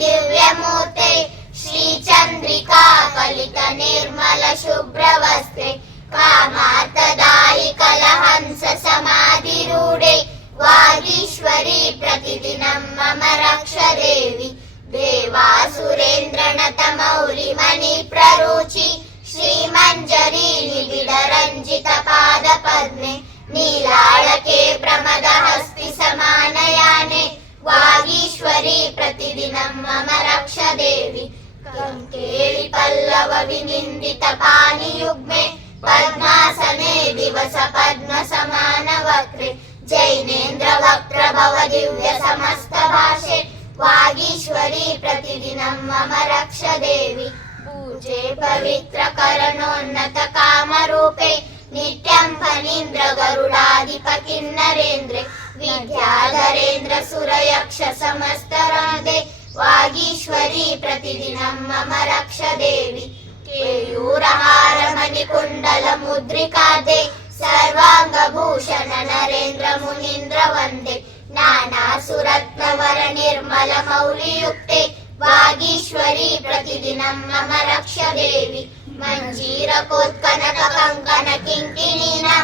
दिव्यमूर्ते श्रीचन्द्रिका कलित निर्मल शुभ्रवस्त्रे कामार्थदायि कलहंस समाधिरूढे वागीश्वरी प्रतिदिनं मम रक्ष देवी देवासुरेन्द्रनतमौलिमणि प्ररुचि श्रीमञ्जरी निबिडरञ्जित पादपद्मे नीलाळके प्रमदहस्ति समानयाने वागीश्वरी प्रतिदिनं मम रक्ष देवी केळि पल्लव विनिन्दित पाणियुग्मे पद्मासने दिवस पद्म समान वक्रे जैनेन्द्र वक्र भव दिव्य समस्त भाषे वागीश्वरी प्रतिदिनं मम रक्ष देवी पूजे पवित्र करणोन्नत कामरूपे नित्यं फणीन्द्र गरुडाधिप किन्नरेन्द्रे विद्याधरेन्द्र सुरयक्ष समस्त हृदे वागीश्वरी प्रतिदिनं मम रक्ष देवी केयूरहार मणिकुण्डल मुद्रिकादे सर्वाङ्गभूषण नरेन्द्र मुनीन्द्र वन्दे नानासुरत्नवर निर्मल मौलियुक्ते वागीश्वरी प्रतिदिनं मम रक्ष देवी मञ्जीरकोत्कनक कङ्कण किङ्किणीनां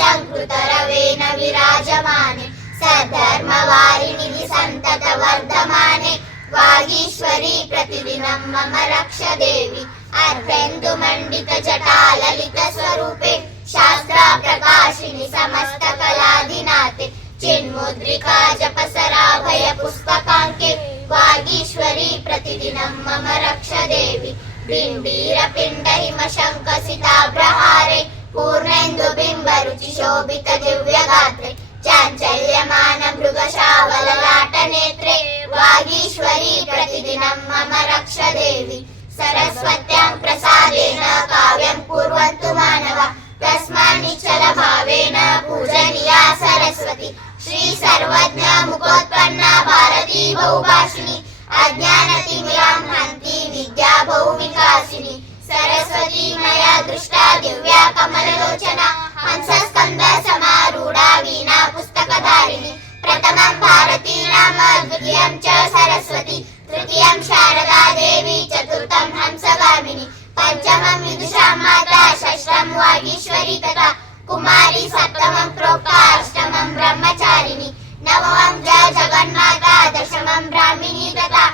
काञ्चाचञ्कृतरवेन विराजमाने सद्धर्मवारिणि सन्तत वर्धमाने वागीश्वरी प्रतिदिनं मम रक्ष देवी अर्धेन्दुमण्डित जटाललित स्वरूपे शास्त्रा प्रकाशिनि समस्त कलाधिनाथे चिन्मुद्रिका जपसराभय पुस्तकाङ्के वागीश्वरी प्रतिदिनं मम रक्ष देवी बिम्बीर पिण्ड हिम शङ्कसिताभ्रहारे पूर्णेन्दुबिम्ब रुचि शोभित दिव्यगात्रे चाञ्चल्यमान मृगशावल लाटनेत्रे वागीश्वरी प्रतिदिनं मम रक्ष देवी सरस्वत्यां प्रसादेन काव्यं कुर्वन्तु मानवा तस्मान्निश्चल भावेन पूजनीया सरस्वती श्री सर्वज्ञा मुखोत्पन्ना भारती बहुभाषिणी अज्ञानतिमिरां हन्ति विद्या बहुविकासिनी सरस्वती मया दृष्टा दिव्या कमललोचना हंसस्कन्द समारूढा वीणा पुस्तकधारिणी प्रथमं भारती नाम द्वितीयं च सरस्वती तृतीयं शारदा देवी चतुर्थं हंसगामिनी पंचमं विदुषां माता षष्ठं वागीश्वरी तथा कुमारी सप्तमं प्रोक्ता अष्टमं ब्रह्मचारिणी नवमं जगन्माता दशमं ब्राह्मिणी तथा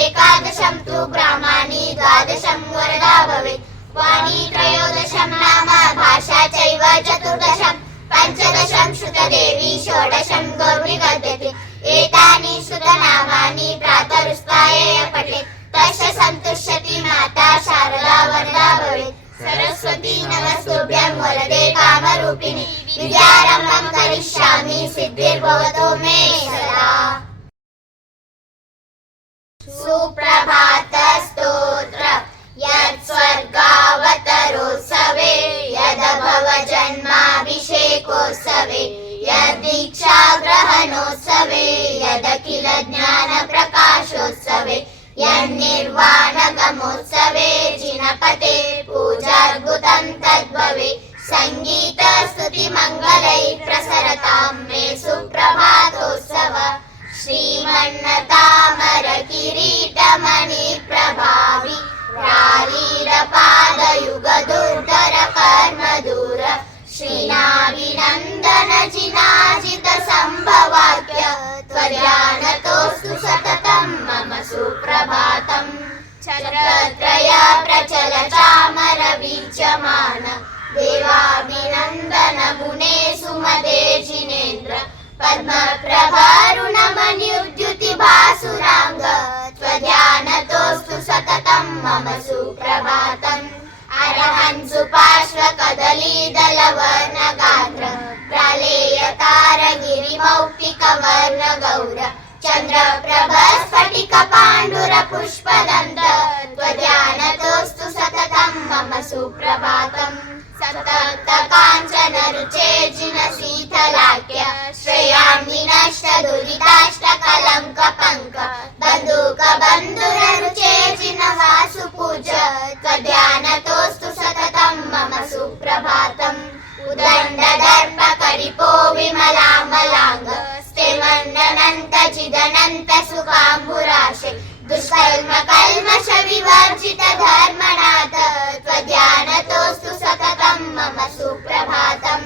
एकादशं तु ब्राह्मणी द्वादशं वरदा भवेत् वाणी त्रयोदशं नाम भाषा चैव चतुर्दशं पञ्चदशं श्रुतदेवी षोडशं गौरी गद्यते एतानि श्रुतनामानि प्रातरुत्थाय पठेत् तस्य सन्तुष्यति माता शारदा वरदा भवेत् सरस्वती नमस्तुभ्यं वरदे कामरूपिणि विद्यारम्भं करिष्यामि सिद्धिर्भवतु मे सदा सुप्रभात स्तोत्र यत्स्वर्गावतरोत्सवे यदभव जन्माभिषेकोत्सवे यद्दीक्षाग्रहणोत्सवे यदखिल ज्ञानप्रकाशोत्सवे यन्निर्वाणगमोत्सवे जिनपते पूजाद्भुतं तद्भवे सङ्गीतस्तुतिमङ्गलैः प्रसरतां मे सुप्रभातोत्सव श्रीमन्नतामर किरीटमणि प्रभावि रालीरपादयुग दुर्धर कर्मदूर श्रीनाभिनन्दन जिनाजित सम्भवाक्य त्वज्ञानतोऽस्तु सततं मम सुप्रभातम् चक्रत्रय प्रचल चामर विद्यमान देवाभिनन्दन गुणे सुमदे जिनेन्द्र पद्मप्रभारुणमणिद्युति भासुरांग त्वध्यानतोऽस्तु सततं मम सुप्रभातम् अरहन् सुपार्श्व कदलीदलवर्ण गात्र प्रलेयतारगिरिमौक्तिक वर्ण गौर चन्द्रप्रभ स्फटिक पाण्डुर पुष्पदन्त त्वध्यानतोऽस्तु सततं मम सुप्रभातम् सतत काञ्चन रुचे जिन शीतलाख्य श्रेयामि नष्ट दुरिताष्ट कलंक पंक बंधुक बंधुर रुचे जिन वासु पूज त्वध्यानतोऽस्तु सततं मम सुप्रभातम् उदण्ड दर्प करिपो विमलामलांग ಕ್ಷೇಮನ್ನಂತ ಚಿದನಂತ ಸುಖಾಂಬುರಾಶೆ ದುಷ್ಕರ್ಮ ಕಲ್ಮಷ ವಿವರ್ಜಿತ ಧರ್ಮನಾಥ ತ್ವಧ್ಯಾನತೋಸ್ತು ಸತತಂ ಮಮ ಸುಪ್ರಭಾತಂ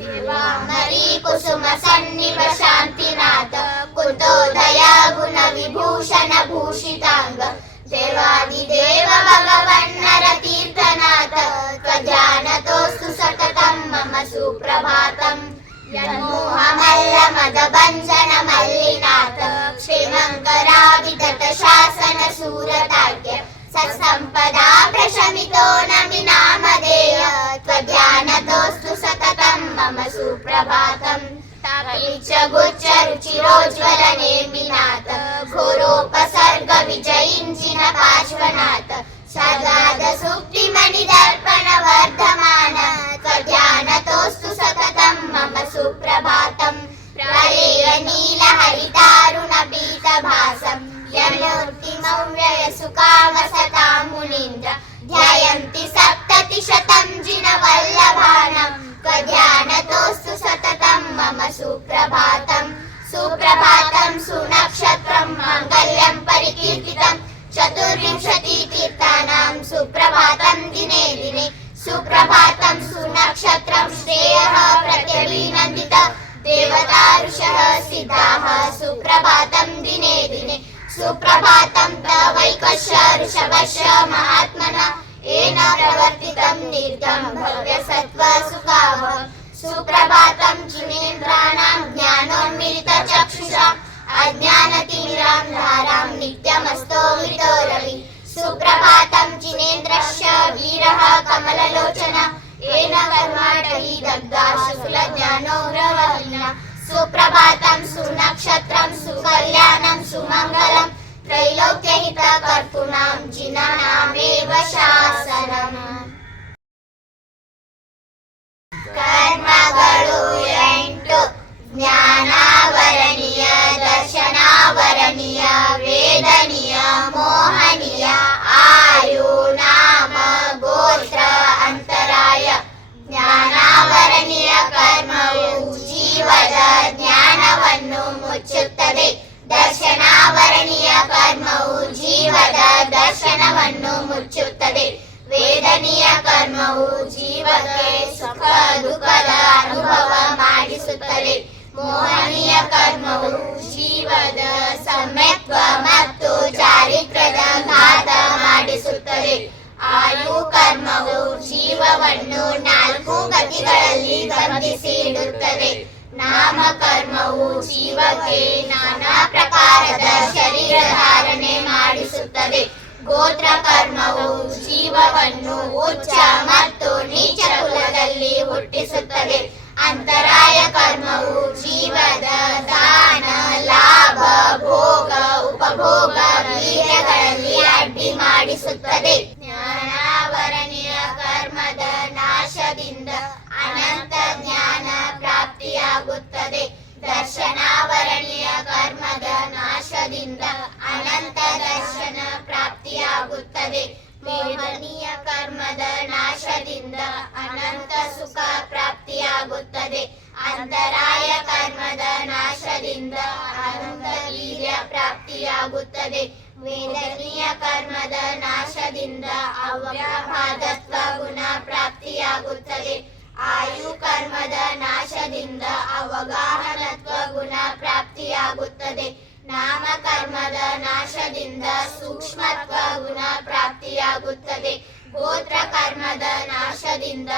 ದೇವಾಂಬರೀ ಕುಸುಮ ಸನ್ನಿವ ಶಾಂತಿನಾಥ ಕುಂತೋದಯ ಗುಣ ವಿಭೂಷಣ ಭೂಷಿತಾಂಗ ದೇವಾದಿದೇವ ಭಗವನ್ನರ ತೀರ್ಥನಾಥ ತ್ವಧ್ಯಾನತೋಸ್ತು ಸತತಂ ಮಮ ಸುಪ್ರಭಾತಂ ಯನ್ಮೋಹಮಲ್ಲ ಮದಭಂಜನ ಮಲ್ಲಿನಾಥ ಕ್ಷೇಮಂಕರಾ ವಿತತ ಶಾಸನ ಸೂರತಾಡ್ಯ ಸತ್ಸಂಪದಾ ಪ್ರಶಮಿತೋ ನಮಿ ನಾಮಧೇಯ ತ್ವಧ್ಯಾನತೋಸ್ತು ಸತತಂ ಮಮ ಸುಪ್ರಭಾತಂ ತಾಪೀಚ ಗುಚ್ಚ ರುಚಿರೋಜ್ವಲ ನೇಮಿನಾಥ ಘೋರೋಪಸರ್ಗ ವಿಜಯಿಂಜಿನ ಪಾರ್ಶ್ವನಾಥ ಸದಾದ ಸುಪ್ತಿ ಮಣಿ ದರ್ಪಣ ವರ್ಧಮಾನ ತ್ವಧ್ಯಾನತೋಸ್ತು ಸತತಂ ಮಮ ಸುಪ್ರಭಾತಂ ಪ್ರಳಯ ನೀಲ ಹರಿತಾರುಣ ಪೀತ ಭಾಸಂ ಯಮೂರ್ತಿಮವ್ಯಯ ಸುಕಾಮ ಸತಾಂ ಮುನೀಂದ್ರ ಧ್ಯಾಯಂತಿ ಸಪ್ತತಿ ಶತಂ ಜಿನ ವಲ್ಲಭಾನಂ ತ್ವಧ್ಯಾನತೋಸ್ತು ಸತತಂ ಮಮ ಸುಪ್ರಭಾತಂ ಸುಪ್ರಭಾತಂ ಸುನಕ್ಷತ್ರಂ ಮಾಂಗಲ್ಯಂ ಪರಿಕೀರ್ತಿತಂ ಚತುರ್ವಿಂಶತಿ ತೀರ್ಥಾನಾಂ ಸುಪ್ರಭಾತಂ ದಿನೇ ದಿನೇ ಸುಪ್ರಭಾತಂ ಸುನಕ್ಷತ್ರಂ ಶ್ರೇಯಃ ಪ್ರತ್ಯಭಿನಂದಿತ ದೇವತಾ ಋಷಃ ಸಿದ್ಧಾಃ ಸುಪ್ರಭಾತಂ ದಿನೇ ದಿನೇ ಸುಪ್ರಭಾತಂ ತವೈಕಶ್ಯ ಋಷಭಶ್ಯ ಮಹಾತ್ಮನಃ ಏನ ಪ್ರವರ್ತಿತಂ ನಿರ್ಗಂ ಭವ್ಯ ಸತ್ವ ಸುಖಾವಹ ಸುಪ್ರಭಾತಂ ಜಿನೇಂದ್ರಾಣಾಂ ಜ್ಞಾನೋನ್ಮಿಲಿತ ಚಕ್ಷುಷಾ ಅಜ್ಞಾನತಿಮಿರಾಂ ಧಾರಾಂ ನಿತ್ಯಮಸ್ತೋಮಿತೋ ರವಿ ಸುಪ್ರಭಾತಂ ಜಿನೇಂದ್ರಶ್ಯ ವೀರಃ ಕಮಲಲೋಚನ ಏನ ಕರ್ಮಾಟಹಿ ದಗ್ಧಾ ಶುಕ್ಲಜ್ಞಾನೋರವಹಿನ ಸುಪ್ರಭಾತಂ ಸುನಕ್ಷತ್ರಂ ಸುಕಲ್ಯಾಣಂ ಸುಮಂಗಲಂ ತ್ರೈಲೋಕ್ಯಹಿತ ಕರ್ತೂನಾಂ ಜಿನಾನಾಮೇವ ಶಾಸನಂ ಕರ್ಮಗಳು 8 ಜ್ಞಾನಾವರಣೀಯ ದರ್ಶನಾವರಣೀಯ ವೇದನೀಯ ಮೋಹನೀಯ ಆಯು ನಾಮ ಗೋತ್ರ ಅಂತರಾಯ ಜ್ಞಾನಾವರಣೀಯ ಕರ್ಮವು ಜೀವದ ಜ್ಞಾನವನ್ನು ಮುಚ್ಚುತ್ತದೆ ದರ್ಶನಾವರಣೀಯ ಕರ್ಮವು ಜೀವದ ದರ್ಶನವನ್ನು ಮುಚ್ಚುತ್ತದೆ ವೇದನೀಯ ಕರ್ಮವು ಜೀವಕ್ಕೆ ಸುಖ ದುಃಖದ ಅನುಭವ ಮಾಡಿಸುತ್ತದೆ ಮೋಹನೀಯ ಕರ್ಮವು ಜೀವದ ಸಮ್ಯತ್ವ ಮತ್ತು ಚಾರಿತ್ರ್ಯದ ಘಾತ ಮಾಡಿಸುತ್ತದೆ ಆಯು ಕರ್ಮವು ಜೀವವನ್ನು 4 ಗತಿಗಳಲ್ಲಿ ಬಂಧಿಸಿ ಇಡುತ್ತದೆ ನಾಮ ಕರ್ಮವು ಜೀವಕ್ಕೆ ನಾನಾ ಪ್ರಕಾರದ ಶರೀರ ಧಾರಣೆ ಮಾಡಿಸುತ್ತದೆ ಗೋತ್ರ ಕರ್ಮವು ಜೀವವನ್ನು ಉಚ್ಚ ಮತ್ತು ನೀಚ ಕುಲದಲ್ಲಿ ಹುಟ್ಟಿಸುತ್ತದೆ ಅಂತರಾಯ ಕರ್ಮವು ಜೀವದ ದಾನ ಲಾಭ ಭೋಗ ಉಪಭೋಗ ವೀರ್ಯಗಳಲ್ಲಿ ಅಡ್ಡಿ ಮಾಡಿಸುತ್ತದೆ ಜ್ಞಾನಾವರಣೀಯ ಕರ್ಮದ ನಾಶದಿಂದ ಅನಂತ ಜ್ಞಾನ ಪ್ರಾಪ್ತಿಯಾಗುತ್ತದೆ ದರ್ಶನಾವರಣೀಯ ಕರ್ಮದ ನಾಶದಿಂದ ಅನಂತ ದರ್ಶನ ಪ್ರಾಪ್ತಿಯಾಗುತ್ತದೆ ಮೋಹನೀಯ ಕರ್ಮದ ನಾಶದಿಂದ ಅನಂತ ಸುಖ ಪ್ರಾಪ್ತಿಯಾಗುತ್ತದೆ ಅಂತರಾಯ ಕರ್ಮದ ನಾಶದಿಂದ ಅನಂತ ವೀರ್ಯ ಪ್ರಾಪ್ತಿಯಾಗುತ್ತದೆ ವೇದನೀಯ ಕರ್ಮದ ನಾಶದಿಂದ ಅವ್ಯಾಭಾದತ್ವ ಗುಣ ಪ್ರಾಪ್ತಿಯಾಗುತ್ತದೆ ಆಯು ಕರ್ಮದ ನಾಶದಿಂದ ಅವಗಾಹನತ್ವ ಗುಣ ಪ್ರಾಪ್ತಿಯಾಗುತ್ತದೆ ನಾಮ ಕರ್ಮದ ನಾಶದಿಂದ ಸೂಕ್ಷ್ಮತ್ವ ಗುಣ ಪ್ರಾಪ್ತಿಯಾಗುತ್ತದೆ ಗೋತ್ರ ಕರ್ಮದ ನಾಶದಿಂದ